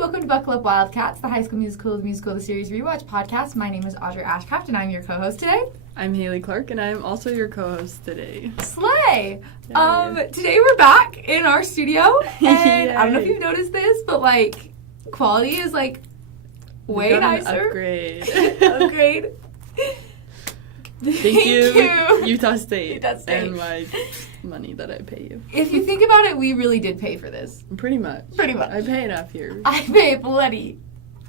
welcome to Buckle Up Wildcats, the High School Musical, the series Rewatch podcast. My name is Audrey Ashcraft, and I'm your co-host today. I'm Haley Clark, and I'm also your co-host today. Slay! Today we're back in our studio, and I don't know if Yay. you've noticed this, but, like, quality is, like, way nicer. Upgrade. Upgrade. Thank you, Utah State, Utah State. and my money that I pay you. If you think about it, we really did pay for this. Pretty much. I pay enough here. I pay plenty.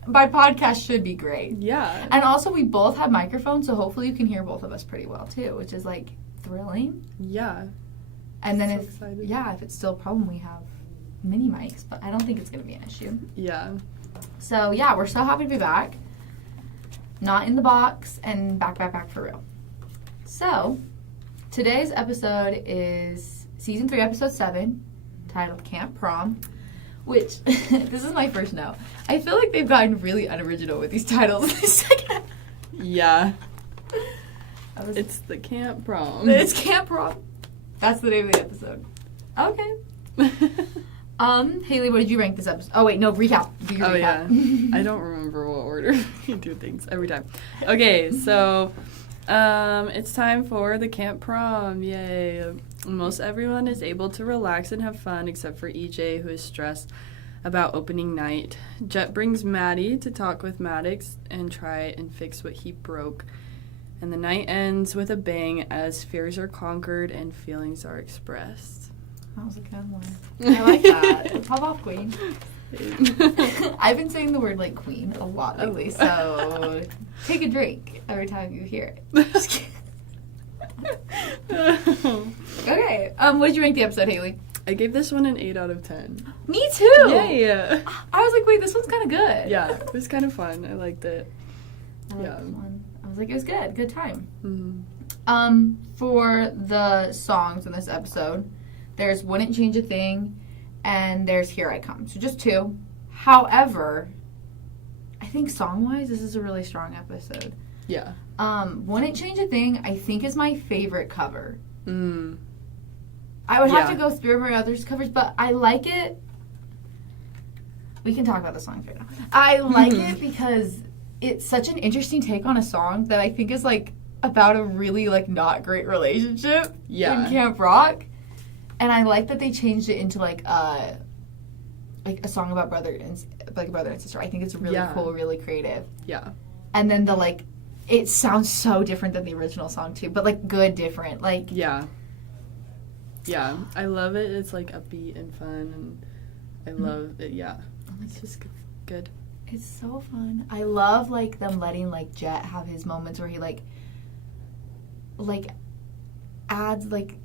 My podcast should be great. Yeah. And also, we both have microphones, so hopefully you can hear both of us pretty well, too, which is, like, thrilling. Yeah. And then Excited. if it's still a problem, we have mini mics, but I don't think it's going to be an issue. Yeah. So, yeah, we're so happy to be back. Not in the box, and back for real. So, today's episode is Season 3, Episode 7, titled Camp Prom, which, this is my first note. I feel like they've gotten really unoriginal with these titles. Yeah. It's the Camp Prom. It's Camp Prom. That's the name of the episode. Okay. Haley, what did you rank this episode? Oh, wait, no, recap. Do your recap. Yeah. I don't remember what order you do things every time. Okay, so it's time for the Camp Prom. Yay. Most everyone is able to relax and have fun except for EJ, who is stressed about opening night. Jet brings Maddie to talk with Maddox and try and fix what he broke. And the night ends with a bang as fears are conquered and feelings are expressed. That was a good one. I like that. Pop off, queen. I've been saying the word, like, queen a lot lately, so take a drink every time you hear it. Just kidding. Okay, what did you rank the episode, Haley? I gave this one an 8 out of 10. Me too! Yay! I was like, wait, this one's kind of good. Yeah, it was kind of fun. I liked it. I liked this one. I was like, it was good. Good time. Mm-hmm. For the songs in this episode, there's Wouldn't Change a Thing, and there's Here I Come. So just two. However, I think song-wise, this is a really strong episode. Yeah. Wouldn't Change a Thing, I think, is my favorite cover. Mm. I would have to go through my others covers, but I like it. We can talk about the songs right now. I like it because it's such an interesting take on a song that I think is, like, about a really, like, not great relationship in Camp Rock. And I like that they changed it into, like a song about brother and sister. I think it's really cool, really creative. Yeah. And then it sounds so different than the original song too, but, like, good different. Like, yeah. Yeah, I love it. It's, like, upbeat and fun, and I love it. Yeah, it's just good. It's so fun. I love, like, them letting, like, Jet have his moments where he, like adds, like,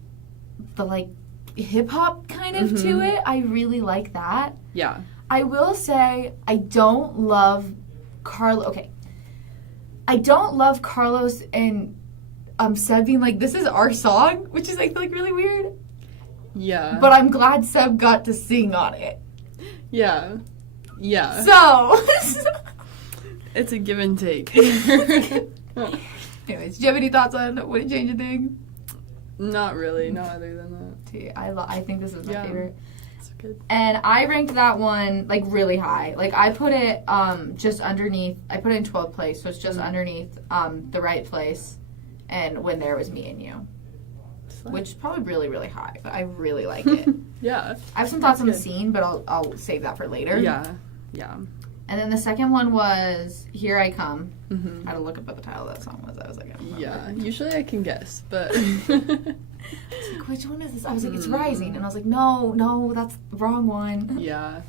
the, like, hip-hop kind of to it. I really like that. Yeah. I will say I don't love Okay. I don't love Carlos and Seb being like, this is our song, which is, I feel like, really weird. Yeah. But I'm glad Seb got to sing on it. Yeah. Yeah. So. It's a give and take. Anyways, do you have any thoughts on Wouldn't Change a Thing? Not really. No other than that. I think this is my favorite. It's good. And I ranked that one, like, really high. Like, I put it just underneath. I put it in 12th place, so it's just underneath The Right Place and When There Was Me and You. Which is probably really, really high, but I really like it. Yeah. I have some thoughts on the scene, but I'll save that for later. Yeah. Yeah. And then the second one was Here I Come. Mm-hmm. I had to look up what the title of that song was. I was like, I don't remember. Yeah. Usually I can guess, but. I was like, which one is this? I was like, it's Rising. And I was like, no, that's the wrong one. Yeah.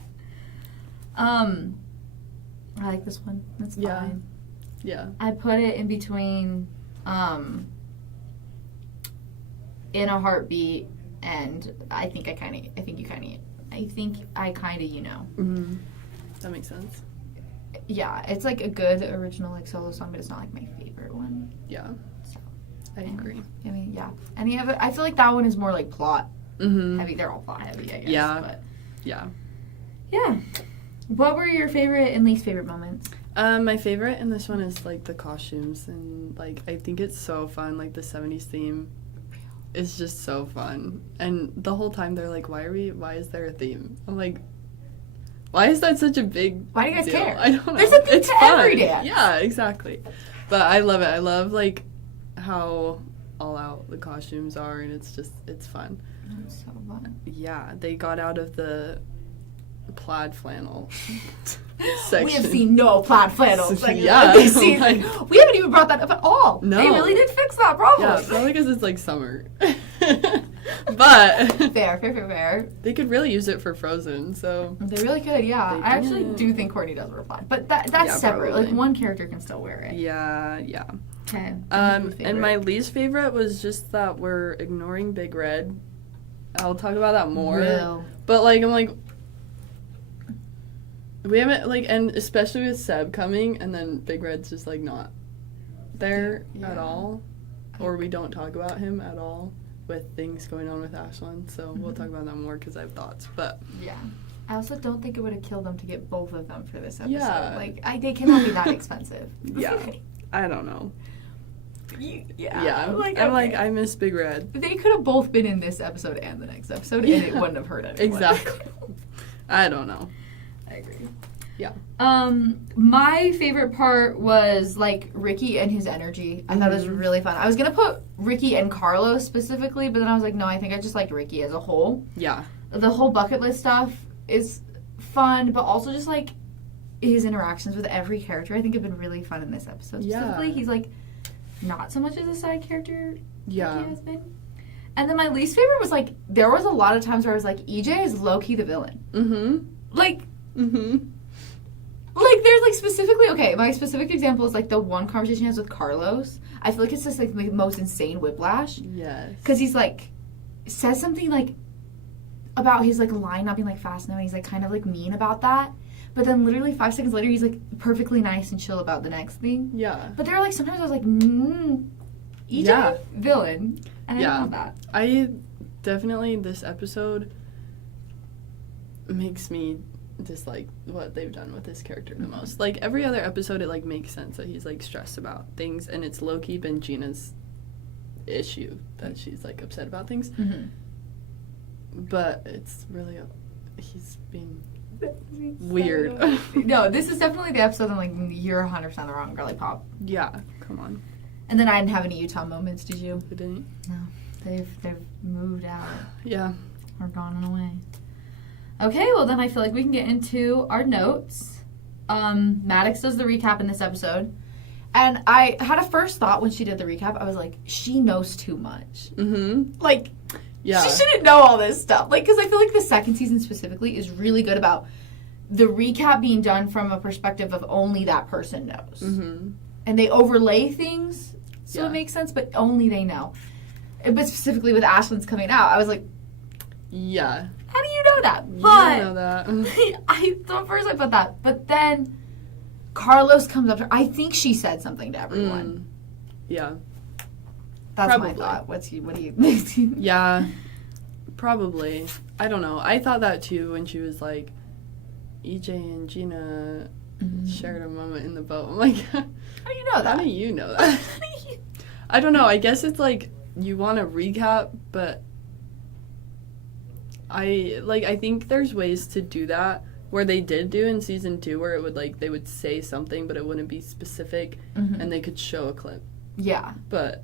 I like this one. That's fine. Yeah. I put it in between In a Heartbeat and I think I kind of, you know. Mm-hmm. That makes sense. Yeah, it's, like, a good original, like, solo song, but it's not, like, my favorite one. Yeah. So, I agree. I mean, yeah. Any of it, I feel like that one is more, like, plot Mm-hmm. heavy. They're all plot heavy, I guess. Yeah. But Yeah. yeah. What were your favorite and least favorite moments? My favorite in this one is, like, the costumes, and, like, I think it's so fun, like, the 70s theme is just so fun. And the whole time they're like, why is there a theme? I'm like, Why is that such a big Why do you guys deal? care? I don't know. There's a thing It's to fun. every dance. Yeah, exactly. But I love it. I love, like, how all out the costumes are, and it's fun. That's so fun. Yeah, they got out of the plaid flannel section. We have seen no plaid flannels. Like, Yeah, this season. like- We haven't even brought that up at all. No. They really did fix that problem. Yeah, probably because it's, like, summer. But Fair. they could really use it for Frozen, so... They really could, yeah. They I actually did. do think Courtney does wear plaid. But that's Yeah, separate. probably. Like, one character can still wear it. Yeah. Okay. And my least favorite was just that we're ignoring Big Red. I'll talk about that more. Real. But, like, I'm like... We haven't, like, and especially with Seb coming, and then Big Red's just, like, not there at all. Or we don't talk about him at all with things going on with Ashlyn. So we'll talk about that more because I have thoughts. But Yeah. I also don't think it would have killed them to get both of them for this episode. Yeah. Like, they cannot be that expensive. yeah, I don't know. Yeah. Like, I'm like, okay. I miss Big Red. They could have both been in this episode and the next episode, and it wouldn't have hurt anyone. Exactly. I don't know. I agree. Yeah. My favorite part was, like, Ricky and his energy. I thought it was really fun. I was gonna put Ricky and Carlos specifically, but then I was like, no, I think I just liked Ricky as a whole. Yeah. The whole bucket list stuff is fun, but also just, like, his interactions with every character I think have been really fun in this episode. Yeah. Specifically, he's, like, not so much as a side character Yeah. he has been. And then my least favorite was, like, there was a lot of times where I was like, EJ is low-key the villain. Like, like, there's, like, specifically, okay, my specific example is, like, the one conversation he has with Carlos. I feel like it's just, like, the most insane whiplash. Yes. Because he's, like, says something, like, about his, like, line not being, like, fast enough, and he's, like, kind of, like, mean about that. But then literally 5 seconds later, he's, like, perfectly nice and chill about the next thing. Yeah. But there were, like, sometimes I was like, EJ, villain. And I didn't want that. I definitely, this episode makes me dislike what they've done with this character the most. Like, every other episode, it, like, makes sense that he's, like, stressed about things, and it's low-key been Gina's issue that she's, like, upset about things. But it's really, he's being weird. No, this is definitely the episode I'm like, you're 100% the wrong girly pop. Yeah, come on. And then I didn't have any Utah moments, did you? Who didn't? No. They've moved out. Yeah. Or gone away. Okay, well then I feel like we can get into our notes. Maddox does the recap in this episode. And I had a first thought when she did the recap. I was like, she knows too much. Like, Yeah. she shouldn't know all this stuff. Like, because I feel like the second season specifically is really good about the recap being done from a perspective of only that person knows. And they overlay things so it makes sense, but only they know. But specifically with Ashlyn's coming out, I was like, yeah. how do you know that? You But know that. I thought first I put that, but then Carlos comes up to her. I think she said something to everyone. Yeah. That's Probably. my thought. What do you think? Yeah. Probably. I don't know. I thought that too when she was like, EJ and Gina shared a moment in the boat. I'm like, How do you know that? how do you know that? I don't know. I guess it's like you want to recap, but I think there's ways to do that where they did do in season 2 where it would like they would say something but it wouldn't be specific and they could show a clip. Yeah. But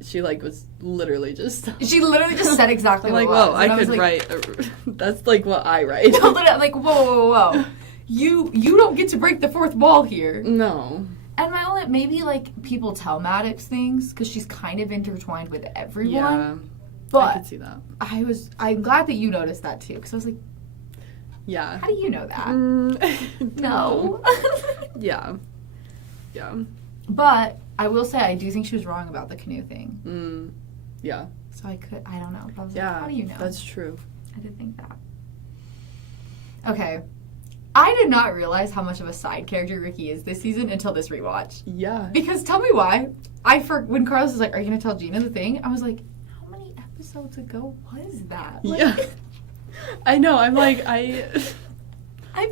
she like was literally just She literally just said exactly I'm what like, it was. whoa, I And could was like, write that's like what I write. No, literally, I'm like, whoa. You don't get to break the fourth wall here. No. And my only, maybe like people tell Maddox things because she's kind of intertwined with everyone. Yeah. But I could see that. I'm glad that you noticed that too because I was like, Yeah. how do you know that? No. Yeah. Yeah. But I will say I do think she was wrong about the canoe thing. Yeah. So I don't know. I was Yeah. like, how do you know? That's true. I did think that. Okay. I did not realize how much of a side character Ricky is this season until this rewatch. Yeah. Because tell me why. When Carlos was like, are you going to tell Gina the thing? I was like, how many episodes ago was that? Like, Yeah. I know. I'm like, I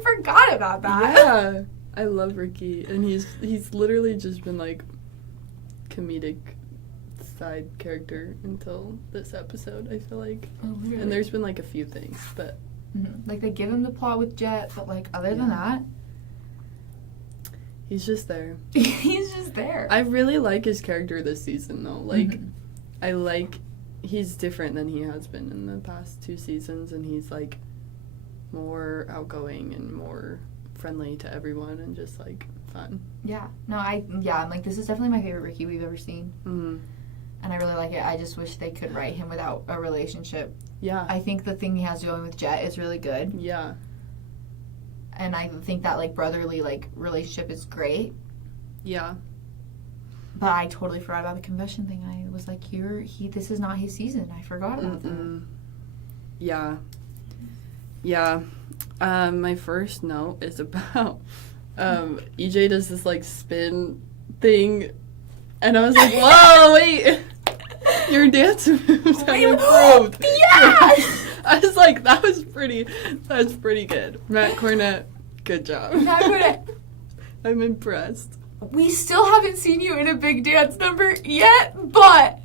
forgot about that. Yeah. I love Ricky. And he's literally just been like comedic side character until this episode, I feel like. Oh, really? And there's been like a few things, but Mm-hmm. Like, they give him the plot with Jet, but, like, other than that... He's just there. He's just there. I really like his character this season, though. Like, Mm-hmm. I like... He's different than he has been in the past 2 seasons, and he's, like, more outgoing and more friendly to everyone and just, like, fun. Yeah. No, I'm like, this is definitely my favorite Ricky we've ever seen. Mm-hmm. And I really like it. I just wish they could write him without a relationship. Yeah. I think the thing he has going with Jet is really good. Yeah. And I think that, like, brotherly, like, relationship is great. Yeah. But I totally forgot about the confession thing. I was like, this is not his season. I forgot about that. Yeah. Yeah. My first note is about EJ does this, like, spin thing. And I was like, whoa, wait. Your dance moves have improved. Yeah! I was like, that's pretty good. Matt Cornett, good job. Matt Cornett. I'm impressed. We still haven't seen you in a big dance number yet, but...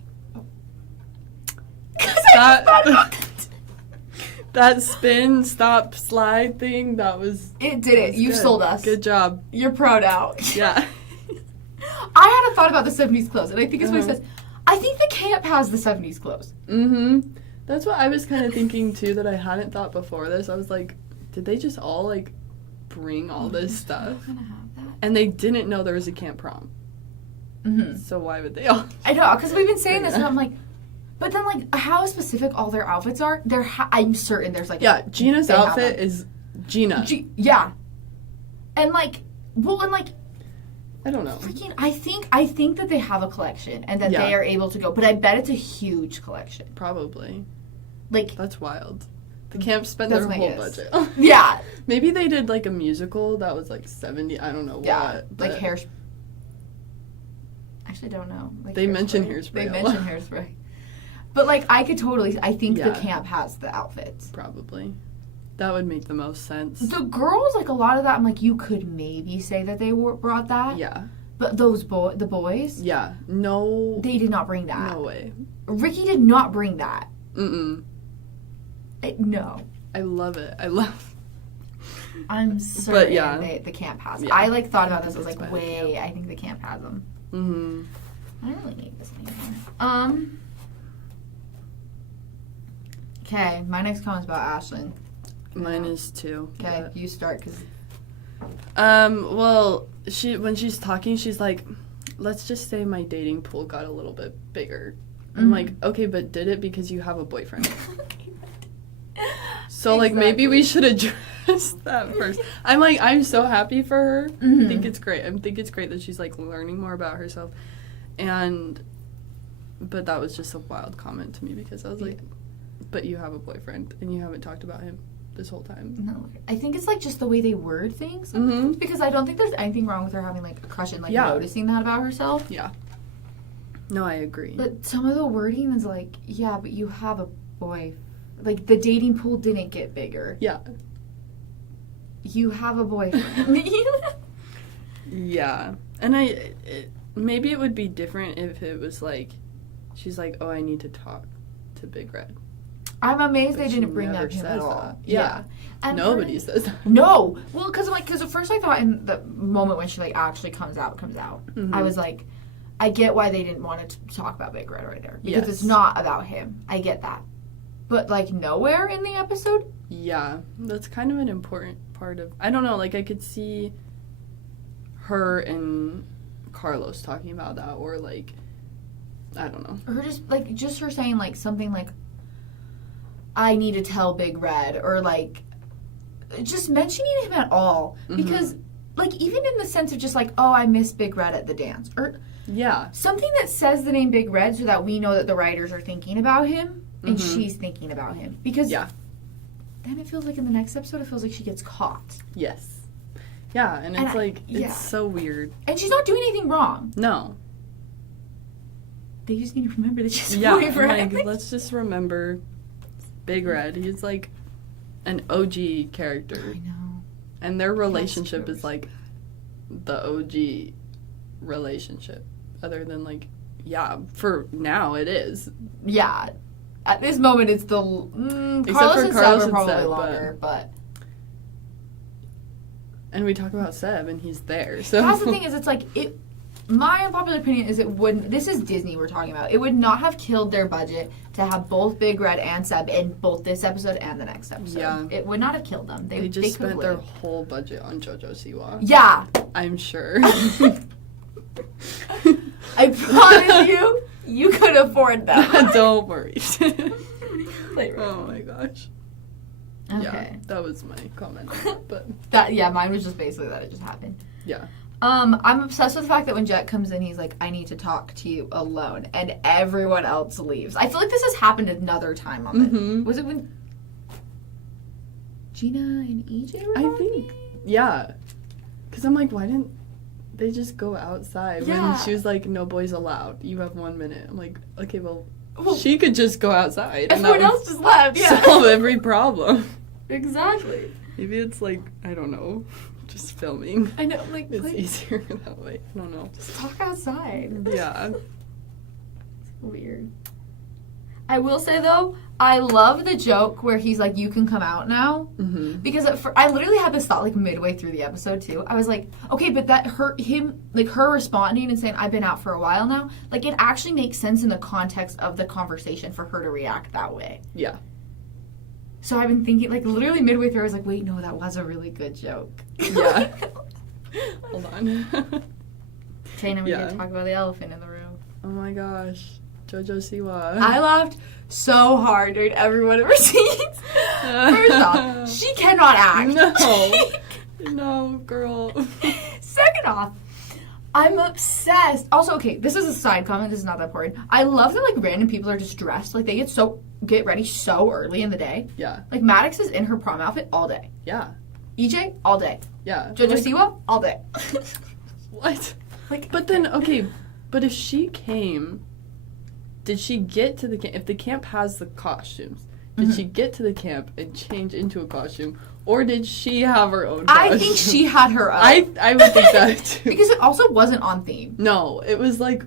That spin, stop, slide thing, It did it. You sold us. Good job. You're pro now. Yeah. I had a thought about the 70s clothes, and I think it's what he says. I think the camp has the 70s clothes. Mm-hmm. That's what I was kind of thinking, too, that I hadn't thought before this. I was like, did they just all, like, bring all this stuff? Gonna have that. And they didn't know there was a camp prom. Mm-hmm. So why would they all? I know, because we've been saying this, and I'm like, but then, like, how specific all their outfits are, I'm certain there's, like... Yeah, Gina's outfit is Gina. Yeah. And, like, well, and, like... I don't know. Freaking, I think that they have a collection, and that they are able to go, but I bet it's a huge collection. Probably. Like... That's wild. The camp spent their whole budget. Yeah. Maybe they did, like, a musical that was, like, 70, I don't know what. Like Hairspray. Actually, don't know. Like they mention Hairspray. They mention Hairspray. But, like, I think the camp has the outfits. Probably. That would make the most sense. The girls, like, a lot of that, I'm like, you could maybe say that they brought that. Yeah. But the boys? Yeah. No. They did not bring that. No way. Ricky did not bring that. Mm-mm. No. I love it. I'm certain but the camp has them. Yeah. I, like, thought about this. I was like, wait, I think the camp has them. Mm-hmm. I don't really need this anymore. Okay, my next comment's about Ashlyn. Mine is too. Okay, you start, because... Well, when she's talking, she's like, let's just say my dating pool got a little bit bigger. I'm like, okay, but did it because you have a boyfriend? So, like, maybe we should address that first. I'm so happy for her. I think it's great. I think it's great that she's, like, learning more about herself. But that was just a wild comment to me, because I was like, but you have a boyfriend, and you haven't talked about him this whole time. No, I think it's, like, just the way they word things. Because I don't think there's anything wrong with her having, like, a crush and, like, noticing that about herself. Yeah. No, I agree. But some of the wording is like, yeah, but you have a boy. Like, the dating pool didn't get bigger. Yeah. You have a boyfriend. Yeah. And maybe it would be different if it was like, she's like, oh, I need to talk to Big Red. I'm amazed But they didn't bring that up at all. That. Yeah. And nobody says that. No. Well, because at first I thought in the moment when she, like, actually comes out, I was like, I get why they didn't want to talk about Big Red right there. Because it's not about him. I get that. But, like, nowhere in the episode? Yeah. That's kind of an important part of... I don't know. Like, I could see her and Carlos talking about that. Or, like... I don't know. Or just her saying, like, something like, I need to tell Big Red. Or, like, just mentioning him at all. Because, like, even in the sense of just, like, oh, I miss Big Red at the dance. Or... Yeah. Something that says the name Big Red so that we know that the writers are thinking about him and she's thinking about him. Because then it feels like in the next episode, it feels like she gets caught. Yes. Yeah, and it's it's so weird. And she's not doing anything wrong. No. They just need to remember that she's a boyfriend. Like, let's just remember Big Red. He's like an OG character. I know. And their relationship is like the OG relationship. Other than, like, for now it is. Yeah. At this moment, it's the Carlos and Seb are probably Seb, longer, but and we talk about Seb, and he's there. So that's the thing is, it's like it. My unpopular opinion is it wouldn't. This is Disney we're talking about. It would not have killed their budget to have both Big Red and Seb in both this episode and the next episode. Yeah, it would not have killed them. They just spent their whole budget on Jojo Siwa. Yeah, I'm sure. I promise you, you could afford that. Don't worry. Like, oh my gosh. Okay. Yeah, that was my comment. But mine was just basically that it just happened. Yeah. I'm obsessed with the fact that when Jet comes in, he's like, I need to talk to you alone. And everyone else leaves. I feel like this has happened another time on the... Was it when Gina and EJ were talking? I think, yeah. Because I'm like, why didn't they just go outside? Yeah. When she was like, no boys allowed. You have 1 minute. I'm like, okay, well she could just go outside. Everyone else just left, yeah. Solve every problem. Exactly. Maybe it's like, I don't know. Just filming. I know, like... It's easier that way. I don't know. Just talk outside. Yeah. It's weird. I will say, though, I love the joke where he's like, you can come out now. Mm-hmm. Because I literally had this thought, like, midway through the episode, too. I was like, okay, but that her responding and saying, I've been out for a while now, like, it actually makes sense in the context of the conversation for her to react that way. Yeah. So I've been thinking, like, literally midway through, I was like, wait, no, that was a really good joke. Yeah. Hold on. Tana, we did talk about the elephant in the room. Oh my gosh. Jojo Siwa. I laughed so hard during every one of her scenes. First off, she cannot act. No. No, girl. Second off, I'm obsessed. Also, okay, this is a side comment. This is not that important. I love that, like, random people are just dressed. Like, they get ready so early in the day. Yeah. Like, Maddox is in her prom outfit all day. Yeah. EJ, all day. Yeah. Jojo Siwa, all day. What? Like, but then, okay, but if she came, did she get to the camp? If the camp has the costumes, did she get to the camp and change into a costume? Or did she have her own costume? I think she had her own. I would think that, too. Because it also wasn't on theme. No, it was, like...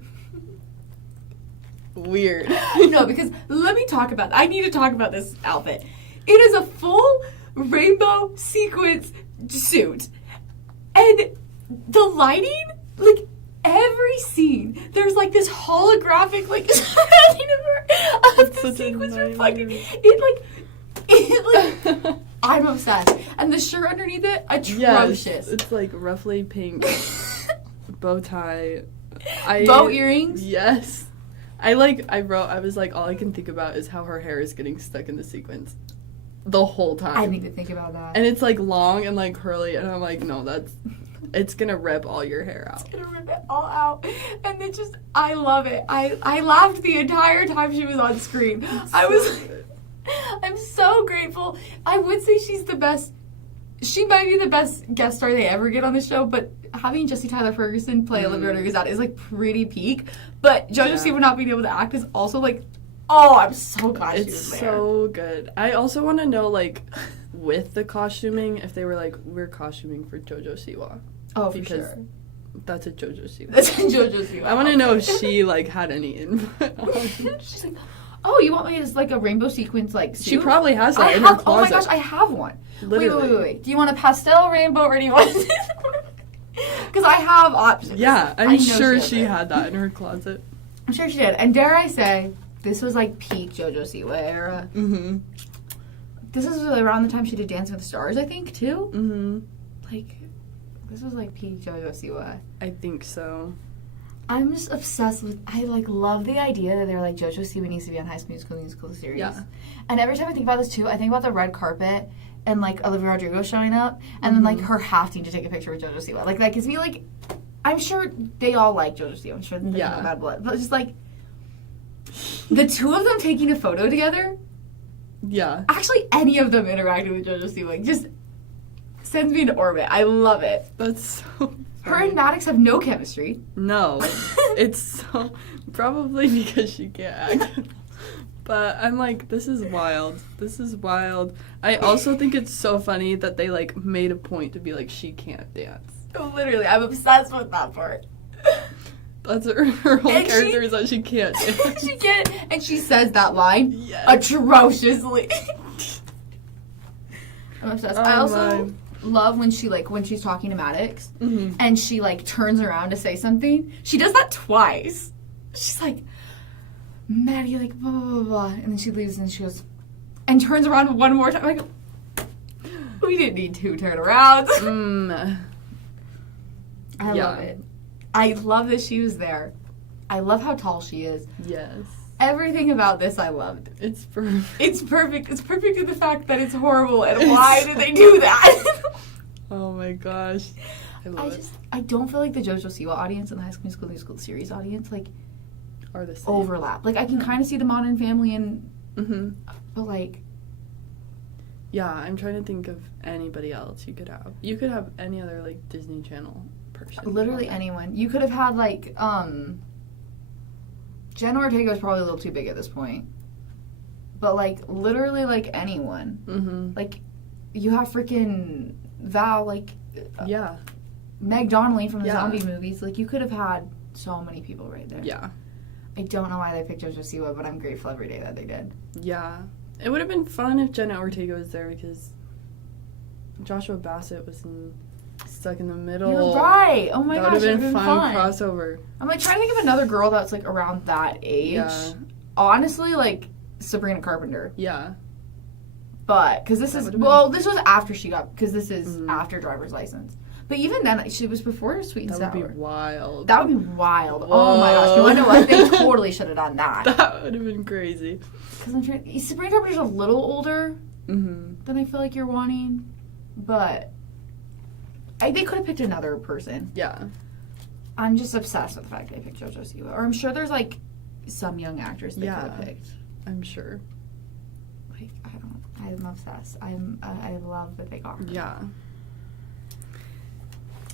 weird. No, because let me talk about I need to talk about this outfit. It is a full rainbow sequence suit. And the lighting, like every scene, there's like this holographic like surrounding of the sequence reflecting. It like I'm obsessed. And the shirt underneath it, atrocious. Yes, it's like roughly pink bow tie. Bow earrings? Yes. I was like, all I can think about is how her hair is getting stuck in the sequence the whole time. I need to think about that. And it's like long and like curly, and I'm like, no, it's gonna rip all your hair out. It's gonna rip it all out. And it just, I love it. I laughed the entire time she was on screen. I'm so grateful. I would say she's the best. She might be the best guest star they ever get on the show, but having Jesse Tyler Ferguson play Olivia Rodrigo is like pretty peak. But Jojo Siwa not being able to act is also like, oh, I'm so glad she was there. It's so good. I also want to know, like, with the costuming, if they were like, we're costuming for Jojo Siwa. Oh, for sure. That's a Jojo Siwa. That's a Jojo Siwa. I want to know if she, like, had any input on it. She's like, oh, you want me as, like, a rainbow sequence, like, suit? She probably has that in her closet. Oh, my gosh, I have one. Literally. Wait. Do you want a pastel rainbow, or do you want... Because I have options. Yeah, I'm sure she had that in her closet. I'm sure she did. And dare I say, this was, like, peak Jojo Siwa era. Mm-hmm. This is around the time she did Dancing with the Stars, I think, too. Mm-hmm. Like, this was, like, peak Jojo Siwa. I think so. I'm just obsessed with, I, like, love the idea that they're like, Jojo Siwa needs to be on High School Musical series. Yeah. And every time I think about this, too, I think about the red carpet and, like, Olivia Rodrigo showing up, and then, like, her having to take a picture with Jojo Siwa. Like, that gives me, like, I'm sure they all like Jojo Siwa. I'm sure they know Bad Blood. But it's just, like, the two of them taking a photo together. Yeah. Actually, any of them interacting with Jojo Siwa just sends me into orbit. I love it. That's so funny. Her and Maddox have no chemistry. No. It's so... Probably because she can't act. But I'm like, this is wild. This is wild. I also think it's so funny that they, like, made a point to be like, she can't dance. Literally, I'm obsessed with that part. That's her whole And character is that she can't dance. She can't, and she says that line Yes. atrociously. I'm obsessed. Oh, I also my. love when she's talking to Maddox, Mm-hmm. and she like turns around to say something. She does that twice. She's like, Maddie, like blah blah blah blah, and then she leaves and she goes, and turns around one more time. Like, we didn't need 2 turnarounds. I love it. I love that she was there. I love how tall she is. Yes. Everything about this I loved. It's perfect. It's perfect. It's perfect in the fact that it's horrible, and why did they do that? Oh my gosh. I love it. I don't feel like the Jojo Siwa audience and the High School Musical series audience like Are the same. overlap. Like I can kind of see the Modern Family and but like Yeah, I'm trying to think of anybody else you could have. You could have any other like Disney Channel person. literally anyone. You could have had like Jenna Ortega is probably a little too big at this point. But like literally like anyone. Mm-hmm. Like you have freaking Val, like Yeah. Meg Donnelly from the Yeah. zombie movies. Like you could have had so many people right there. Yeah. I don't know why they picked Jojo Siwa, but I'm grateful every day that they did. Yeah. It would have been fun if Jenna Ortega was there because Joshua Bassett was stuck in the middle. You're right. Oh my that gosh, would it have would been have fun been fun. crossover. I'm like trying to think of another girl that's like around that age. Yeah. Honestly, like Sabrina Carpenter. Yeah. But because this That is would've this was after she got because this is after driver's license. But even then, she was before Sweet and That Sour. would be wild. That would be wild. Whoa. Oh my gosh! You want to know what? They totally should have done that. That would have been crazy. Because I'm trying. Sabrina Carpenter's a little older than I feel like you're wanting, but they could have picked another person. Yeah. I'm just obsessed with the fact they picked Jojo Siwa. Or I'm sure there's like some young actress they could have picked. I'm sure. Like I'm obsessed. I love that they got her. Yeah.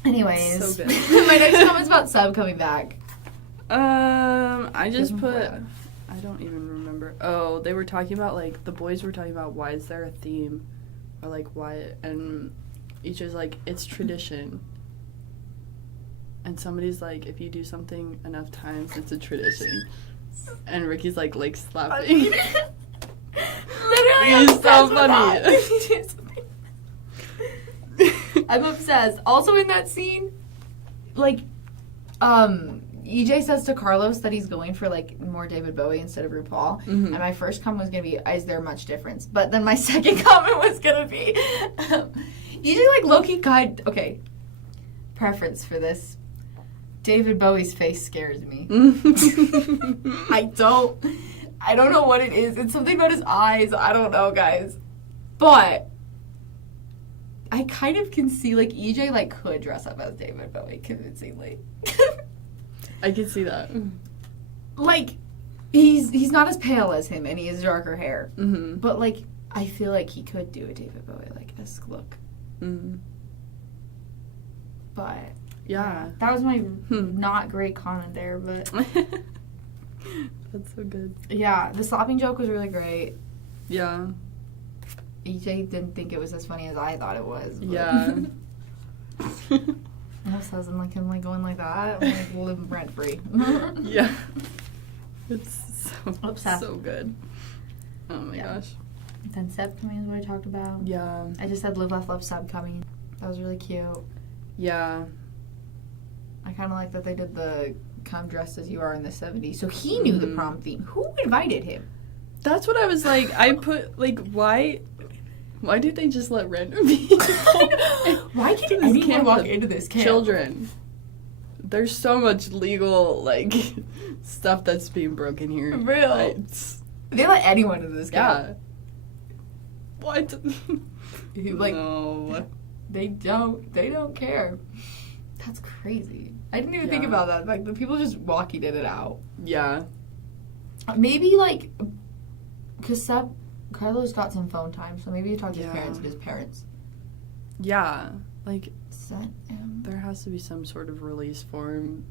Anyways, So good. my next comment's about Sub coming back. I just Give 'em put. five. I don't even remember. Oh, they were talking about like the boys were talking about why is there a theme, or like why, and each is like it's tradition. And somebody's like, if you do something enough times, it's a tradition. And Ricky's like slapping. Literally, It's so obsessed with funny. that. I'm obsessed. Also in that scene, like, EJ says to Carlos that he's going for like more David Bowie instead of RuPaul. Mhm. And my first comment was gonna be, is there much difference? But then my second comment was gonna be, EJ like low-key kind. Okay, preference for this. David Bowie's face scares me. I don't know what it is. It's something about his eyes. I don't know, guys. But I kind of can see like EJ like could dress up as David Bowie convincingly. I can see that. Like he's not as pale as him and he has darker hair. Mm-hmm. But like I feel like he could do a David Bowie like esque look. Mm-hmm. But Yeah. that was my not great comment there, but That's so good. yeah, the slapping joke was really great. Yeah. EJ didn't think it was as funny as I thought it was. But Yeah. I'm obsessed with him like going like that. I'm like living rent free. Yeah. It's Obsessed. so good. Oh my Yeah. gosh. Then Seb coming is what I talked about. Yeah. I just said Live Laugh Love Seb coming. That was really cute. Yeah. I kind of like that they did the come dressed as you are in the 70s. So he knew the prom theme. Who invited him? That's what I was like. I put like why did they just let random people? Why did This anyone camp walk with into this camp? Children. There's so much legal like stuff that's being broken here. Real. They let anyone into this camp. Yeah. What? Like no. they don't care. That's crazy. I didn't even think about that. Like the people just walking in and out. Yeah. Maybe like because Carlos got some phone time, so maybe he talked to his Yeah. parents and his parents Yeah. Like sent him. there has to be some sort of release form.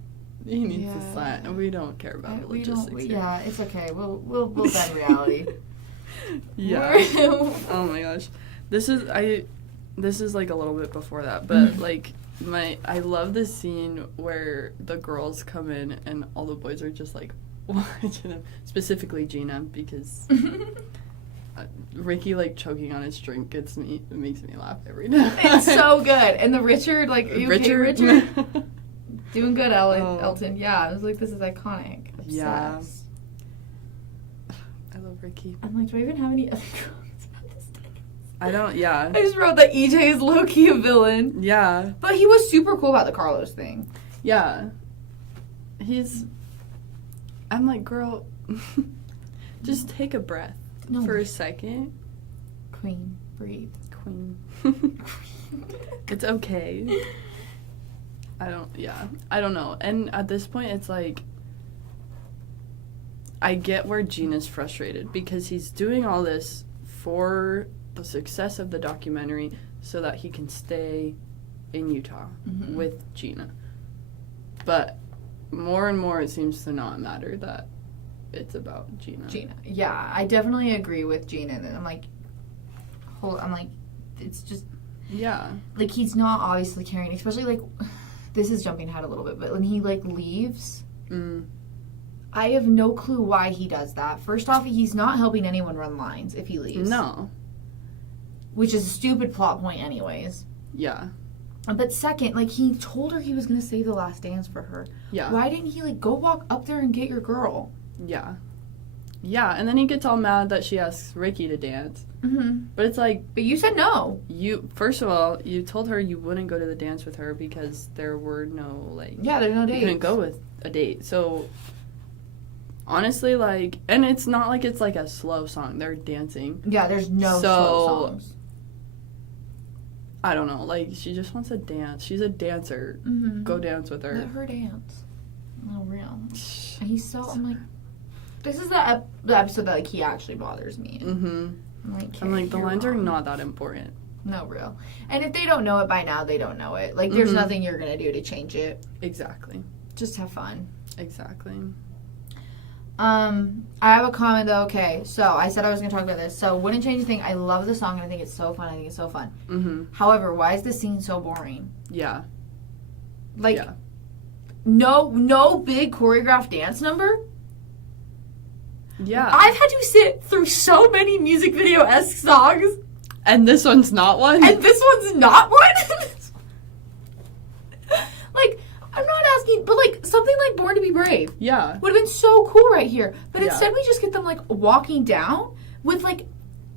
He needs to sign, and we don't care about the logistics here. Yeah, it's okay. We'll bend reality. Yeah. Oh my gosh. This is like a little bit before that, but like I love the scene where the girls come in and all the boys are just like watching them, specifically Gina, because Ricky like choking on his drink it makes me laugh every time. It's so good. And the Richard, like, are you okay, Richard? Doing good, Elton. Yeah, I was like, this is iconic. Obsessed. Yeah. I love Ricky. I'm like, do I even have any other comments about this day? I don't, yeah. I just wrote that EJ is low-key a villain. Yeah. But he was super cool about the Carlos thing. Yeah. I'm like, girl, just take a breath for a second. Queen, breathe. Queen. It's okay. I don't know. And at this point, it's like, I get where Gina's frustrated because he's doing all this for the success of the documentary so that he can stay in Utah with Gina. But more and more, it seems to not matter that it's about Gina. Yeah, I definitely agree with Gina. And I'm like, it's just... Yeah. Like, he's not obviously caring, especially, like, this is jumping ahead a little bit, but when he, like, leaves... I have no clue why he does that. First off, he's not helping anyone run lines if he leaves. No. Which is a stupid plot point anyways. Yeah. But second, like, he told her he was going to save the last dance for her. Yeah. Why didn't he, like, go walk up there and get your girl? Yeah. Yeah, and then he gets all mad that she asks Ricky to dance. But it's like... But you said no. First of all, you told her you wouldn't go to the dance with her because there were no, like... Yeah, there's no dates. You couldn't go with a date. So... Honestly, like, and it's not like it's like a slow song. They're dancing. Yeah, there's no slow songs. I don't know. Like, she just wants to dance. She's a dancer. Go dance with her. Let her dance. No, real. And he's so, I'm like, this is the episode that, like, he actually bothers me. I'm like, the lines are not that important. No, real. And if they don't know it by now, they don't know it. Like, there's nothing you're going to do to change it. Exactly. Just have fun. Exactly. I have a comment though. Okay, so I said I was going to talk about this. So, wouldn't change a thing. I love the song and I think it's so fun. However, why is this scene so boring? Yeah. Like, no big choreographed dance number? Yeah. I've had to sit through so many music video-esque songs. And this one's not one? And this one's not one? Like, I'm not asking, but, like, something like Born to be Brave. Yeah. Would have been so cool right here. But instead we just get them, like, walking down with, like,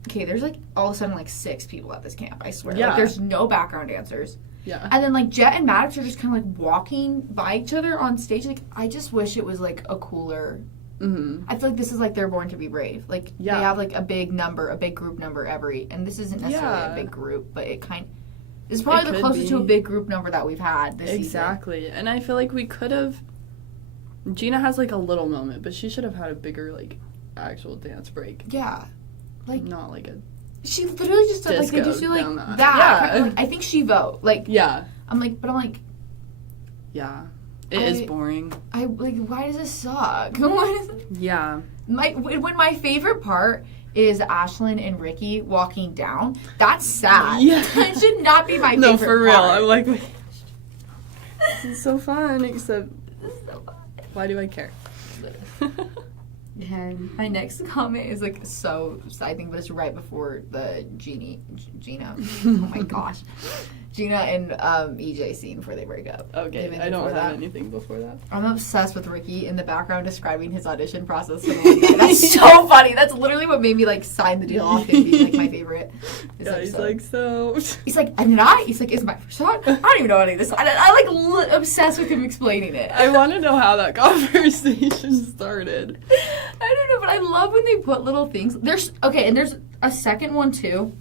okay, there's, like, all of a sudden, like, 6 people at this camp, I swear. Yeah. Like, there's no background dancers. Yeah. And then, like, Jet and Maddox are just kind of, like, walking by each other on stage. Like, I just wish it was, like, a cooler... I feel like this is, like, they're Born to be Brave. Like, they have, like, a big group number every... And this isn't necessarily a big group, but it kind... It's probably the closest to a big group number that we've had this season. Exactly. And I feel like we could have... Gina has, like, a little moment, but she should have had a bigger, like, actual dance break. Yeah. Like... Not, like, a... She literally just said, like, they just do, like, that. Yeah. Like, I think she vote. Like... Yeah. I'm like... Yeah. It is boring. Why does this suck? Yeah. When my favorite part is Ashlyn and Ricky walking down, that's sad. Yeah. It should not be my favorite No, for real. part. I'm like, this is so fun, except why do I care? And my next comment is, like, so side thing, but it's right before the Gina. Oh my gosh. Gina and EJ scene before they break up. Okay, I don't have anything before that. I'm obsessed with Ricky in the background describing his audition process. That's so funny. That's literally what made me, like, sign the deal off and be, like, my favorite. Yeah, he's like, so... He's like, and then he's like, it's my first shot? I don't even know any of this. I obsessed with him explaining it. I want to know how that conversation started. I don't know, but I love when they put little things. And there's a second one, too.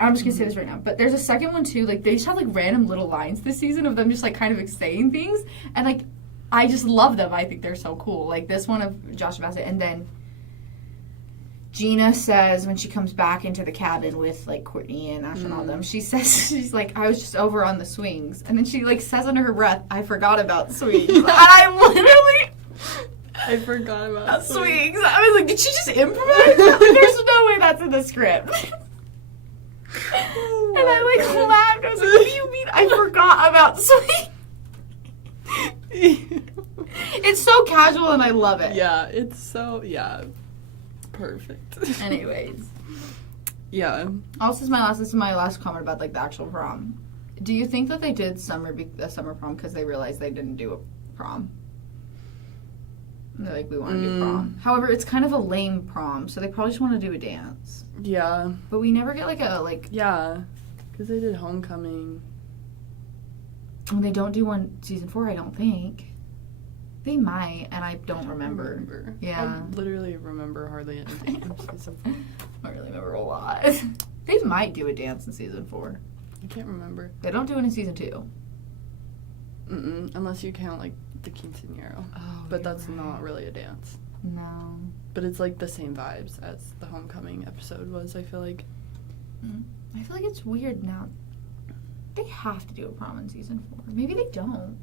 I'm just gonna say this right now, but there's a second one too. Like, they just have, like, random little lines this season of them just, like, kind of saying things, and, like, I just love them. I think they're so cool. Like, this one of Josh Bassett, and then Gina says when she comes back into the cabin with, like, Courtney and Ash and all them, she's like, I was just over on the swings, and then she, like, says under her breath, I forgot about swings. And I forgot about swings. I was like, did she just improvise? There's no way that's in the script. And I like laughed. I was like, what do you mean? I forgot about sweet. It's so casual and I love it. Yeah, it's so, perfect. Anyways. Yeah. Also, this is my last comment about like the actual prom. Do you think that they did the summer prom because they realized they didn't do a prom? They're like, we want to do prom. However, it's kind of a lame prom, so they probably just want to do a dance. Yeah. But we never get Yeah, because they did homecoming. When they don't do one season 4, I don't think. They might, and I don't remember. Yeah. I literally remember hardly anything from season 4. I really remember a lot. They might do a dance in season 4. I can't remember. They don't do it in season 2. Unless you count, like, the quinceañero. Oh, but that's not really a dance. No. But it's, like, the same vibes as the homecoming episode was, I feel like. I feel like it's weird now. They have to do a prom in season 4. Maybe they don't.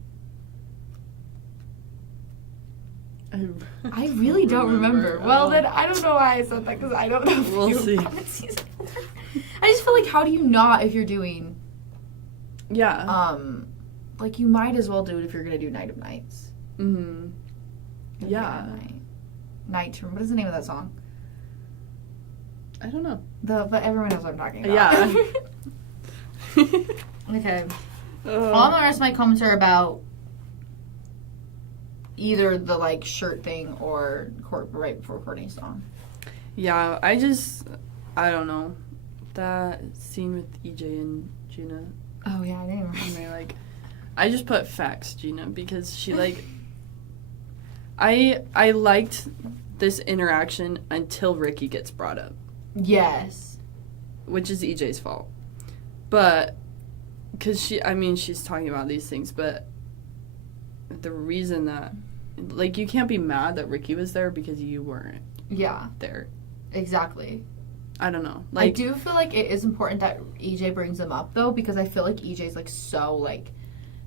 I really don't remember. Well, then I don't know why I said that because I don't know. We'll see. Season 4. I just feel like, how do you not if you're doing? Yeah. Like you might as well do it if you're gonna do Night of Nights. Yeah. Night. What is the name of that song? I don't know. But everyone knows what I'm talking about. Yeah. Okay. All the rest of my comments are about either the like shirt thing or right before Courtney's song. Yeah, I don't know. That scene with EJ and Gina. Oh yeah, I didn't remember. And they're like, I just put facts, Gina, because she like, I liked this interaction until Ricky gets brought up. Yes. Which is EJ's fault. But, because she's talking about these things, but the reason that, like, you can't be mad that Ricky was there because you weren't. Yeah. There. Exactly. I don't know. Like, I do feel like it is important that EJ brings them up, though, because I feel like EJ's, like, so, like,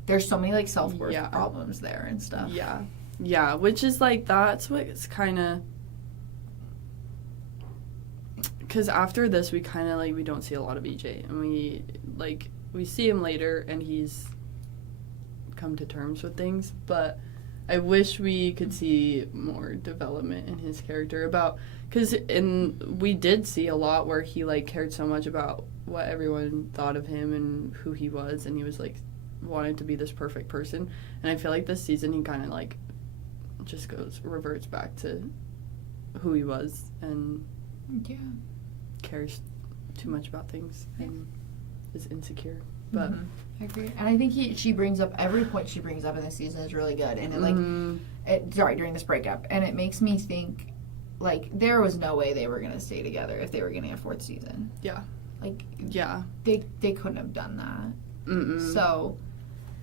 there's so many, like, self-worth problems there and stuff. Yeah. Yeah, which is, like, that's what's kind of... Because after this, we kind of, like, we don't see a lot of EJ. And we see him later, and he's come to terms with things. But I wish we could see more development in his character about... Because we did see a lot where he, like, cared so much about what everyone thought of him and who he was. And he was, like, wanted to be this perfect person. And I feel like this season he kind of, like, just reverts back to who he was and cares too much about things and is insecure. But I agree. And I think she brings up, every point she brings up in this season is really good. And it, during this breakup. And it makes me think, like, there was no way they were going to stay together if they were getting a 4th season. Yeah. Like, yeah. They couldn't have done that. So,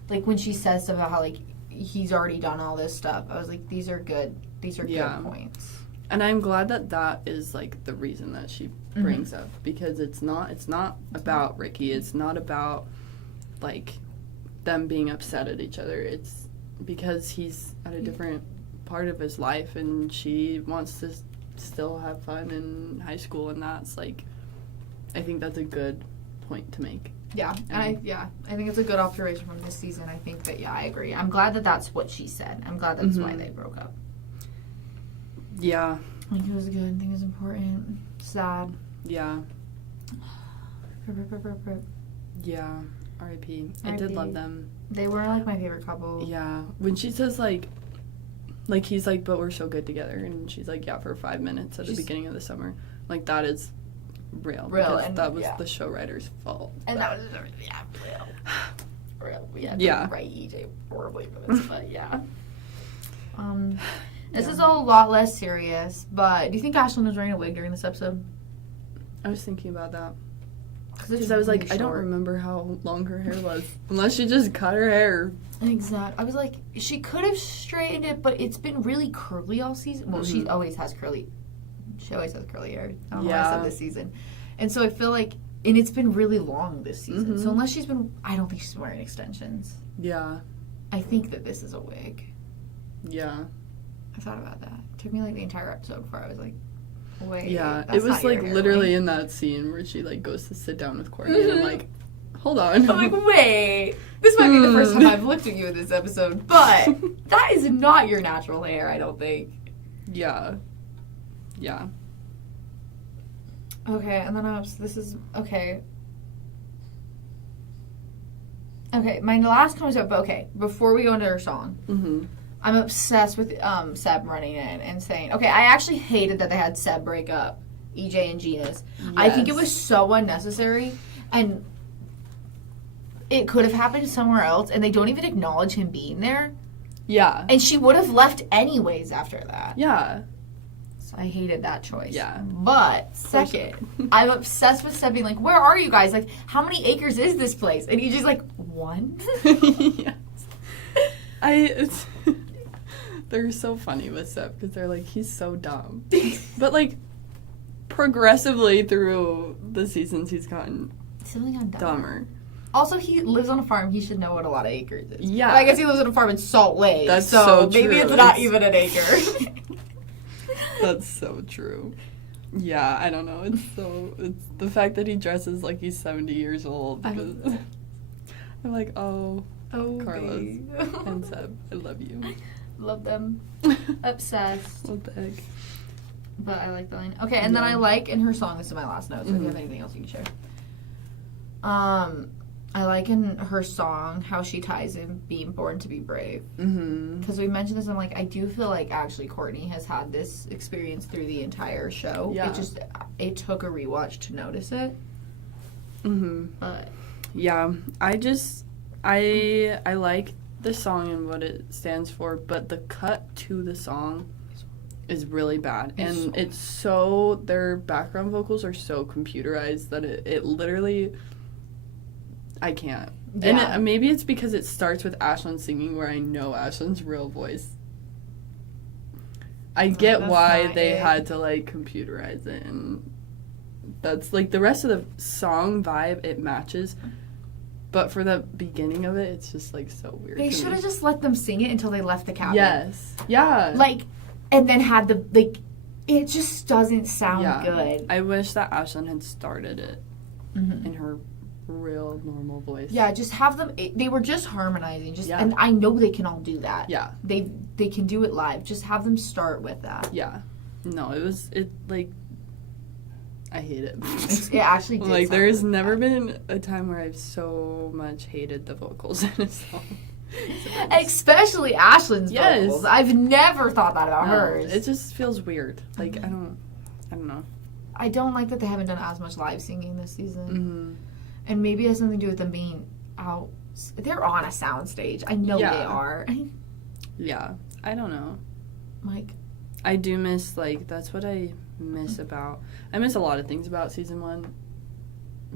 like, when she says stuff about how, like, he's already done all this stuff, I was like, these are good good points. And I'm glad that is, like, the reason that she brings up. Because it's not about Ricky. It's not about, like, them being upset at each other. It's because he's at a different part of his life and she wants to still have fun in high school, and that's, like, I think that's a good point to make. Yeah, and I think it's a good observation from this season. I think that, I agree. I'm glad that that's what she said. I'm glad that's why they broke up. Yeah. I think it was good. I think it was important. Sad. Yeah. Yeah. R.I.P. I did love them. They were, like, my favorite couple. Yeah. When she says, like, he's like, but we're so good together. And she's like, yeah, for 5 minutes at the beginning of the summer. Like, that is real. Because and that was the show writer's fault. And that was, real. We had to write EJ horribly for this, but This is a lot less serious, but do you think Ashlyn was wearing a wig during this episode? I was thinking about that. Because I was like, I don't remember how long her hair was. Unless she just cut her hair. Exactly. I was like, she could have straightened it, but it's been really curly all season. Well, she always has curly hair. I don't know why I said this season. And so I feel like, and it's been really long this season. So unless I don't think she's wearing extensions. Yeah. I think that this is a wig. Yeah. I thought about that. It took me, like, the entire episode before I was like... Wait. Yeah, that's it was not your like hair, literally wait. in that scene where she like goes to sit down with Courtney and I'm like, hold on. I'm like, wait. This might be the first time I've looked at you in this episode, but that is not your natural hair, I don't think. Yeah. Yeah. Okay, and then this is, okay. Okay, my last comment is, okay, before we go into her song, Mm-hmm. I'm obsessed with Seb running in and saying, okay, I actually hated that they had Seb break up EJ and Gina's. Yes. I think it was so unnecessary, and it could have happened somewhere else, and they don't even acknowledge him being there. Yeah. And she would have left anyways after that. Yeah. So I hated that choice. Yeah. But, second, I'm obsessed with Seb being like, where are you guys? Like, how many acres is this place? And EJ's like, 1? Yes. They're so funny with Seb because they're like, he's so dumb. But like, progressively through the seasons, he's gotten dumber. Also, he lives on a farm. He should know what a lot of acres is. Yeah. But I guess he lives on a farm in Salt Lake. That's so maybe true. it's not even an acre. That's so true. Yeah, I don't know. It's the fact that he dresses like he's 70 years old. I'm like, oh, Carlos babe. and Seb, I love you. Love them. Obsessed. What the heck? But I like the line. Okay, and then I like in her song, this is my last note, so if you have anything else you can share. I like in her song how she ties in being born to be brave. Because we mentioned this, I'm like, I do feel like actually Courtney has had this experience through the entire show. Yeah. It took a rewatch to notice it. But yeah, I like the song and what it stands for, but the cut to the song is really bad. And their background vocals are so computerized that it literally, I can't. Yeah. And maybe it's because it starts with Ashlyn singing where I know Ashlyn's real voice. I get why they had to like computerize it, and that's like the rest of the song vibe, it matches. But for the beginning of it, it's just, like, so weird. They should have just let them sing it until they left the cabin. Yes. Yeah. Like, and then had it just doesn't sound good. I wish that Ashlyn had started it in her real, normal voice. Yeah, just have them, they were just harmonizing. And I know they can all do that. Yeah. They can do it live. Just have them start with that. Yeah. No, I hate it. It actually did. Like, there's never been a time where I've so much hated the vocals in a song. Especially Ashlyn's vocals. I've never thought that about hers. It just feels weird. Like, I don't know. I don't like that they haven't done as much live singing this season. And maybe it has something to do with them being out. They're on a soundstage. I know they are. Yeah. I don't know. Like, I do miss, like, that's what I miss I miss a lot of things about season 1,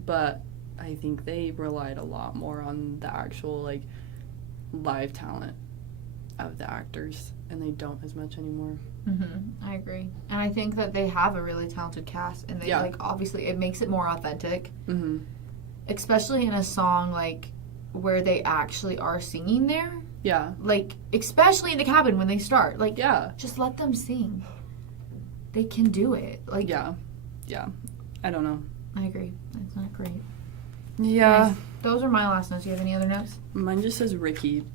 but I think they relied a lot more on the actual, like, live talent of the actors, and they don't as much anymore. I agree. And I think that they have a really talented cast, and they, like, obviously, it makes it more authentic. Especially in a song, like, where they actually are singing there. Yeah. Like, especially in the cabin when they start. Like, just let them sing. They can do it. Like, yeah. I don't know. I agree. That's not great. Yeah. Nice. Those are my last notes. Do you have any other notes? Mine just says Ricky. ...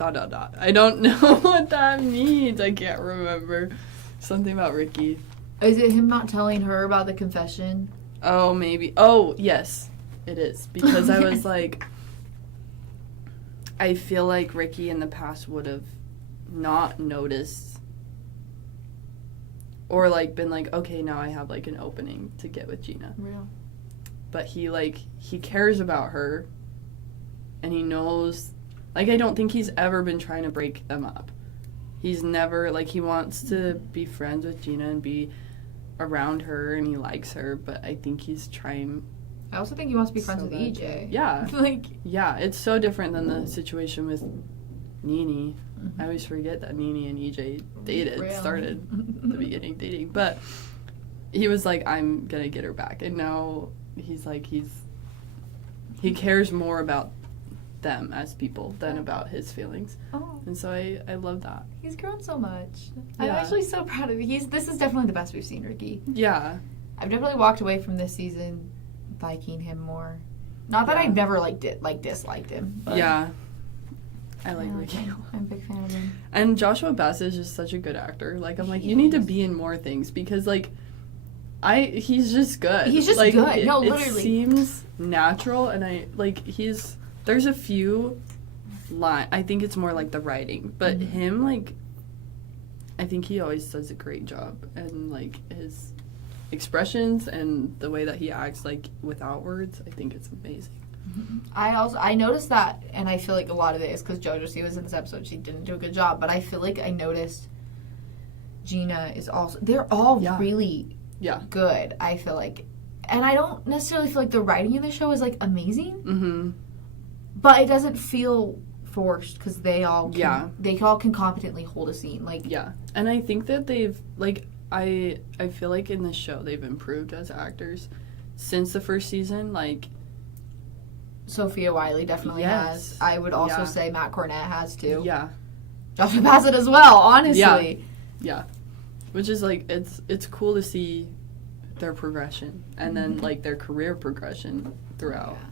I don't know what that means. I can't remember. Something about Ricky. Is it him not telling her about the confession? Oh, maybe. Oh, yes. It is. Because I was like, I feel like Ricky in the past would have not noticed or, like, been like, okay, now I have, like, an opening to get with Gina. Real. But he cares about her, and he knows, like, I don't think he's ever been trying to break them up. He's never, like, he wants to be friends with Gina and be around her, and he likes her, but I think he's trying. I also think he wants to be friends with EJ. Yeah. Like. Yeah, it's so different than the situation with Nene. I always forget that Nene and EJ started at the beginning dating. But he was like, I'm going to get her back. And now he's like, he cares more about them as people than about his feelings. Oh. And so I love that. He's grown so much. Yeah. I'm actually so proud of him. This is definitely the best we've seen Ricky. Yeah. I've definitely walked away from this season liking him more. Not that I've never disliked him. But Yeah. I like Ricky. I'm a big fan of him. And Joshua Bassett is just such a good actor. Like, I'm like, you need to be in more things because, like, he's just good. He's just like, good. No, literally. It seems natural, and there's a few I think it's more like the writing, but him, like, I think he always does a great job, and, like, his expressions and the way that he acts, like, without words, I think it's amazing. I noticed that, and I feel like a lot of it is because Jojo Siwa was in this episode. She didn't do a good job, but I feel like I noticed Gina is also. They're all really good. I feel like, and I don't necessarily feel like the writing in the show is like amazing, but it doesn't feel forced because they all can competently hold a scene. Like and I think that they've like I feel like in this show they've improved as actors since the first season. Like. Sophia Wiley definitely has. I would also say Matt Cornett has too. Yeah. Joshua Bassett as well, honestly. Yeah. Which is like it's cool to see their progression and then like their career progression throughout. Yeah.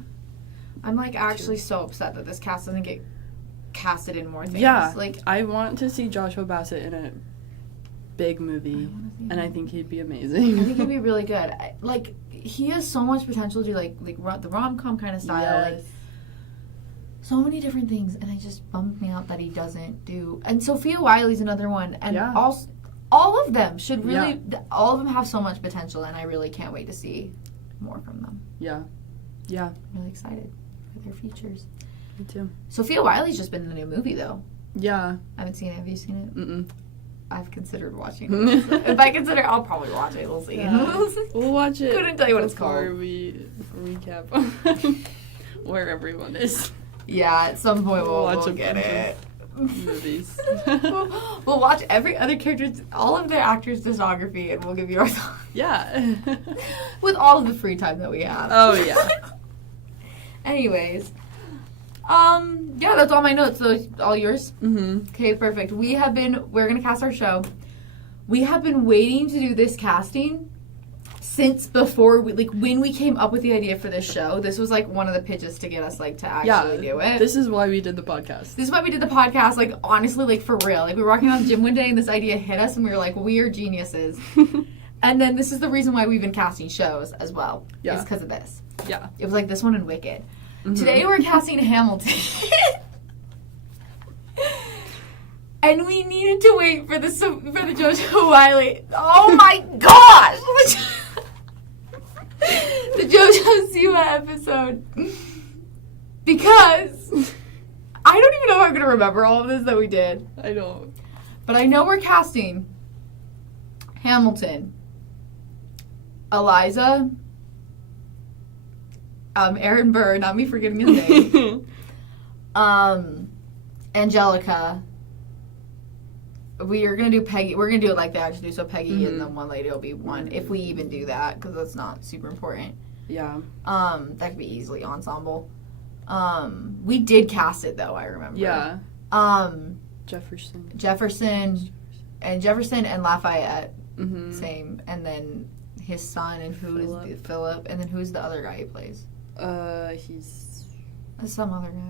I'm like actually so upset that this cast doesn't get casted in more things. Yeah. Like I want to see Joshua Bassett in a big movie and I think he'd be amazing. I think he'd be really good. Like he has so much potential to do like the rom-com kind of style, like so many different things, and it just bummed me out that he doesn't do. And Sophia Wiley's another one, and also all of them should really, all of them have so much potential, and I really can't wait to see more from them. Yeah. I'm really excited for their futures. Me too. Sophia Wiley's just been in a new movie though. Yeah. I haven't seen it. Have you seen it? Mm-mm. I've considered watching it. If I consider, I'll probably watch it. We'll see. We'll watch it. Couldn't tell you what it's called. Before we recap where everyone is. Yeah, at some point we'll get it. Movies. We'll watch every other character's, all of their actors' discography, and we'll give you our thoughts. Yeah. With all of the free time that we have. Oh, yeah. Anyways. Yeah, that's all my notes. So all yours? Mm-hmm. Okay, perfect. We're going to cast our show. We have been waiting to do this casting since before, when we came up with the idea for this show. This was, one of the pitches to get us, to actually do it. This is why we did the podcast. This is why we did the podcast, honestly, for real. We were walking around the gym one day, and this idea hit us, and we were like, we are geniuses. And then this is the reason why we've been casting shows as well. Yeah. Is because of this. Yeah. It was like this one and Wicked. Mm-hmm. Today we're casting Hamilton. And we needed to wait for the Jojo Wiley. Oh my gosh! The Jojo Siwa episode. Because I don't even know if I'm going to remember all of this that we did. I don't. But I know we're casting Hamilton, Eliza, Aaron Burr, not me forgetting his name, Angelica. We are going to do Peggy. We're going to do it like they actually do. So Peggy and then one lady will be one, if we even do that, because that's not super important. Yeah. That could be easily ensemble. We did cast it, though, I remember. Yeah. Jefferson and Lafayette. Mm-hmm. Same. And then his son, and Philip. And then who's the other guy he plays? He's some other guy.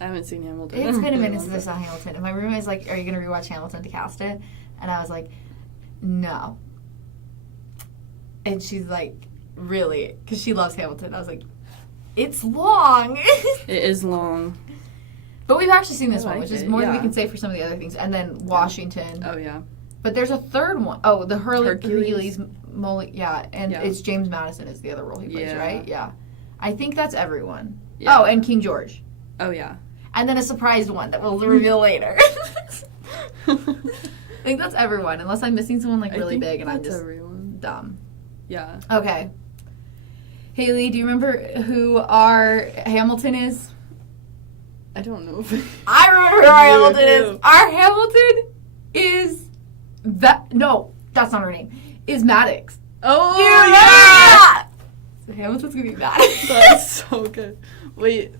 I haven't seen Hamilton. It's been a minute since I saw Hamilton. And my roommate was like, are you going to rewatch Hamilton to cast it? And I was like, no. And she's like, really? Because she loves Hamilton. I was like, it's long. It is long. But we've actually seen this one, which is more than we can say for some of the other things. And then Washington. Oh, yeah. But there's a third one. Oh, the Hercules Molly. Yeah, and it's James Madison is the other role he plays, right? Yeah. I think that's everyone. Yeah. Oh, and King George. Oh, yeah. And then a surprised one that we'll reveal later. I think that's everyone, unless I'm missing someone really big and I'm just dumb. Yeah. Okay. Haley, do you remember who our Hamilton is? I don't know. I remember who our Hamilton is. Our Hamilton is no, that's not her name. Is Maddox. Oh, yeah! So Hamilton's gonna be Maddox. That's so good. Wait,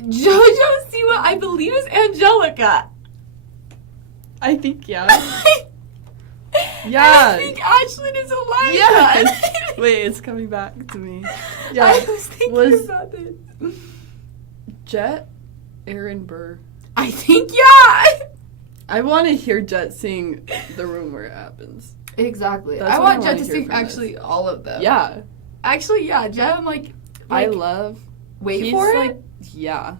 Jojo Siwa, I believe, is Angelica. I think, yeah. Yeah. I think Ashlyn is Elijah. Yes. Wait, it's coming back to me. Yeah. I was thinking about this. Jet, Aaron Burr. I think, yeah. I want to hear Jet sing The Room Where It Happens. Exactly. That's I what want I Jet wanna to hear sing from actually all of them. Yeah. Actually, yeah, Jet, I'm like I love. wait he's for it. like, yeah.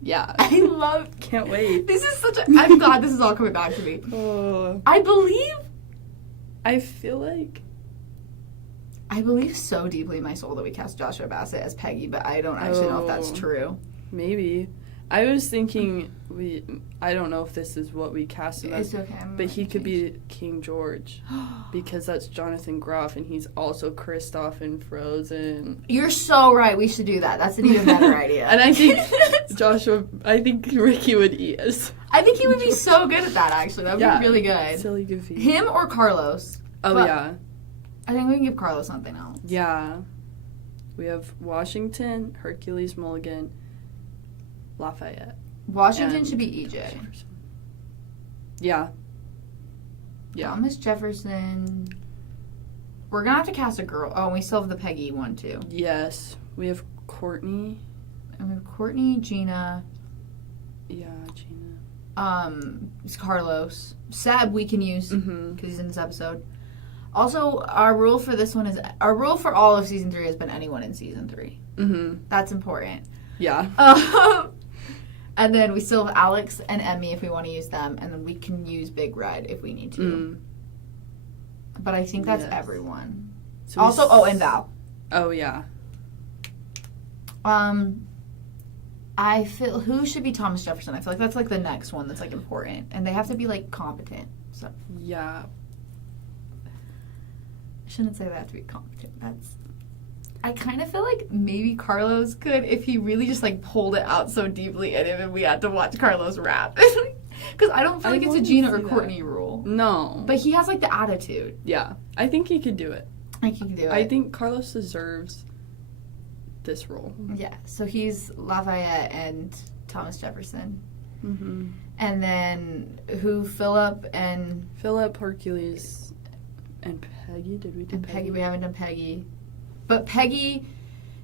Yeah. I love. Can't wait. This is such a. I'm glad this is all coming back to me. Oh. I believe so deeply in my soul that we cast Joshua Bassett as Peggy, but I don't actually know if that's true. Maybe. I was thinking I don't know if this is what we cast him as. It's okay. But he could be King George because that's Jonathan Groff and he's also Kristoff in Frozen. You're so right. We should do that. That's an even better idea. And I think I think Ricky would eat us. I think he would be so good at that, actually. That would be really good. Silly Goofy. Him or Carlos. Oh, but yeah. I think we can give Carlos something else. Yeah. We have Washington, Hercules Mulligan, Lafayette. Washington should be EJ. Jefferson. Yeah. Yeah. Thomas Jefferson. We're going to have to cast a girl. Oh, and we still have the Peggy one, too. Yes. We have Courtney. And we have Courtney, Gina. Yeah, Gina. It's Carlos. Seb we can use because he's in this episode. Also, our rule for all of season 3 has been anyone in season 3. Mm-hmm. That's important. Yeah. And then we still have Alex and Emmy if we want to use them, and then we can use Big Red if we need to. Mm. But I think that's everyone. So also, and Val. Oh, yeah. I feel who should be Thomas Jefferson? I feel like that's like the next one that's like important, and they have to be like competent. So yeah, I shouldn't say they have to be competent. I kind of feel like maybe Carlos could if he really just like pulled it out so deeply in him, and we had to watch Carlos rap. Because I don't feel like it's a Gina or Courtney rule. No, but he has like the attitude. Yeah, I think he could do it. I think he could do it. I think Carlos deserves this role. Yeah, so he's Lafayette and Thomas Jefferson. Mm-hmm. And then Philip, Hercules, and Peggy. Did we do Peggy? We haven't done Peggy. But Peggy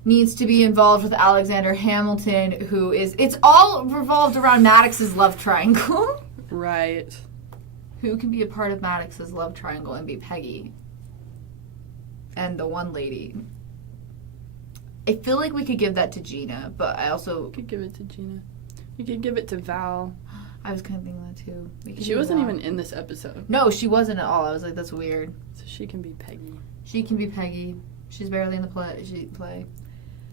needs to be involved with Alexander Hamilton, it's all revolved around Maddox's love triangle. Right. Who can be a part of Maddox's love triangle and be Peggy? And the one lady. I feel like we could give that to Gina, but I also... could give it to Gina. You could give it to Val. I was kind of thinking that too. She wasn't even in this episode. No, she wasn't at all. I was like, that's weird. So she can be Peggy. She can be Peggy. She's barely in the play.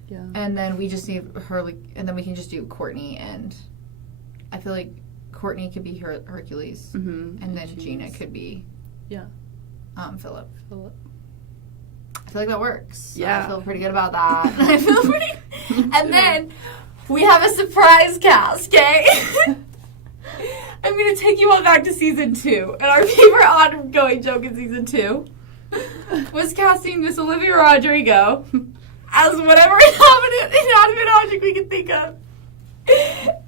Yeah. And then we just need her, and then we can just do Courtney, and I feel like Courtney could be Hercules, mm-hmm. and then Gina could be, Philip. I feel like that works. Yeah. I feel pretty good about that. And then we have a surprise cast, okay? I'm going to take you all back to season 2. And our favorite ongoing joke in season 2 was casting Miss Olivia Rodrigo as whatever inanimate object we can think of.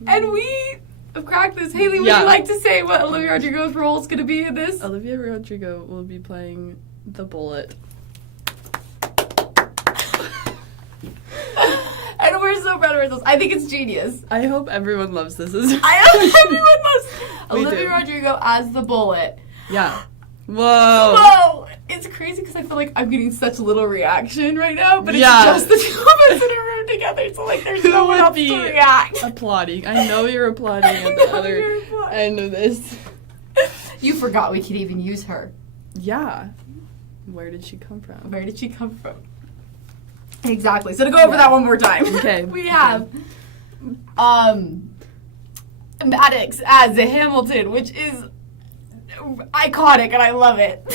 And we have cracked this. Haley, would you like to say what Olivia Rodrigo's role is going to be in this? Olivia Rodrigo will be playing the Bullet. And we're so proud of ourselves. I think it's genius. I hope everyone loves this. I hope everyone loves Olivia Rodrigo as the Bullet. Yeah. Whoa. Whoa! It's crazy because I feel like I'm getting such little reation right now, but it's just the two of us in a room together, so like there's no one else to react. Applauding. I know you're applauding at the other end of this. You forgot we could even use her. Yeah. Where did she come from? Exactly. So to go over that one more time. Okay. We have Maddox as Hamilton, which is iconic and I love it.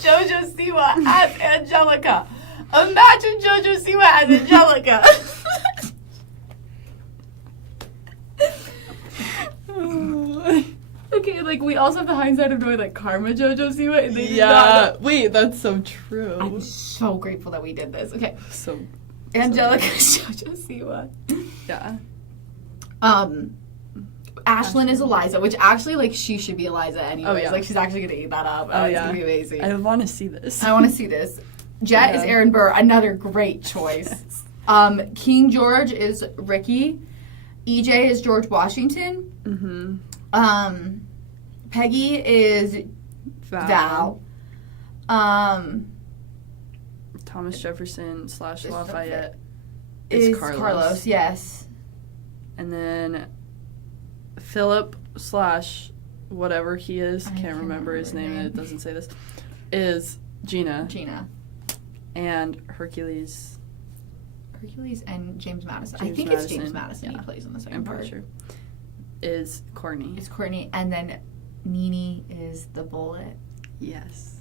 Jojo Siwa as Angelica. Imagine Jojo Siwa as Angelica. Okay, like we also have the hindsight of knowing like Karma Jojo Siwa. And they did not. Wait, that's so true. I'm so grateful that we did this. Okay. So Angelica's Jojo Siwa. Yeah. Ashlyn is Eliza, which actually, like, she should be Eliza anyways. Oh, yeah. Like, she's actually gonna eat that up. Oh, It's yeah. gonna be amazing. I want to see this. I want to see this. Jet is Aaron Burr, another great choice. King George is Ricky. EJ is George Washington. Mm-hmm. Peggy is Val. Thomas Jefferson / Lafayette Is Carlos. Carlos, yes. And then Philip / whatever he is, can't remember his name, and it doesn't say this, is Gina. And Hercules and James Madison. I James think it's Madison, James Madison yeah. he plays in the second I'm part. pretty sure. Is Courtney. It's Courtney. And then Nene is the bullet. Yes.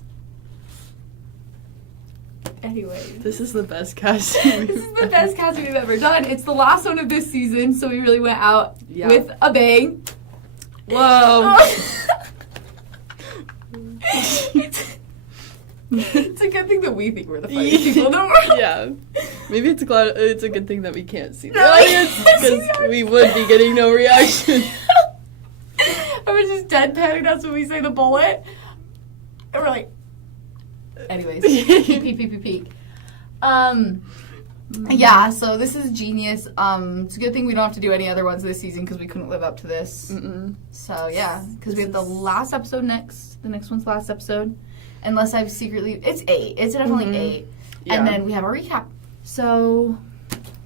Anyways. This is the best casting. This is the best casting we've ever done. It's the last one of this season, so we really went out with a bang. Whoa. It's a good thing that we think we're the funniest people in the world. Yeah. Maybe it's a good thing that we can't see the No, audience, because we would be getting no reaction. I was just deadpanning us when we say the bullet. And we're like, anyways, peek. Yeah, so this is genius. It's a good thing we don't have to do any other ones this season because we couldn't live up to this. Mm-mm. So yeah, because we have the last episode next. The next one's last episode. Unless I've secretly... It's 8. It's definitely 8. Yeah. And then we have a recap. So...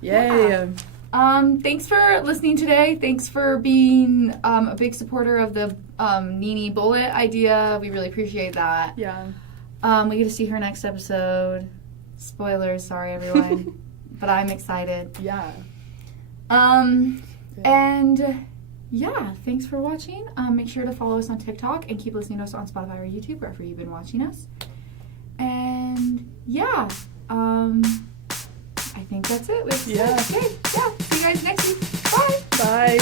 Yay. Yeah. Thanks for listening today. Thanks for being a big supporter of the Nene Bullet idea. We really appreciate that. Yeah. We get to see her next episode. Spoilers, sorry everyone. But I'm excited. Yeah. And yeah, thanks for watching. Make sure to follow us on TikTok and keep listening to us on Spotify or YouTube, wherever you've been watching us. And yeah, I think that's it. Yeah. Okay, yeah. See you guys next week. Bye. Bye.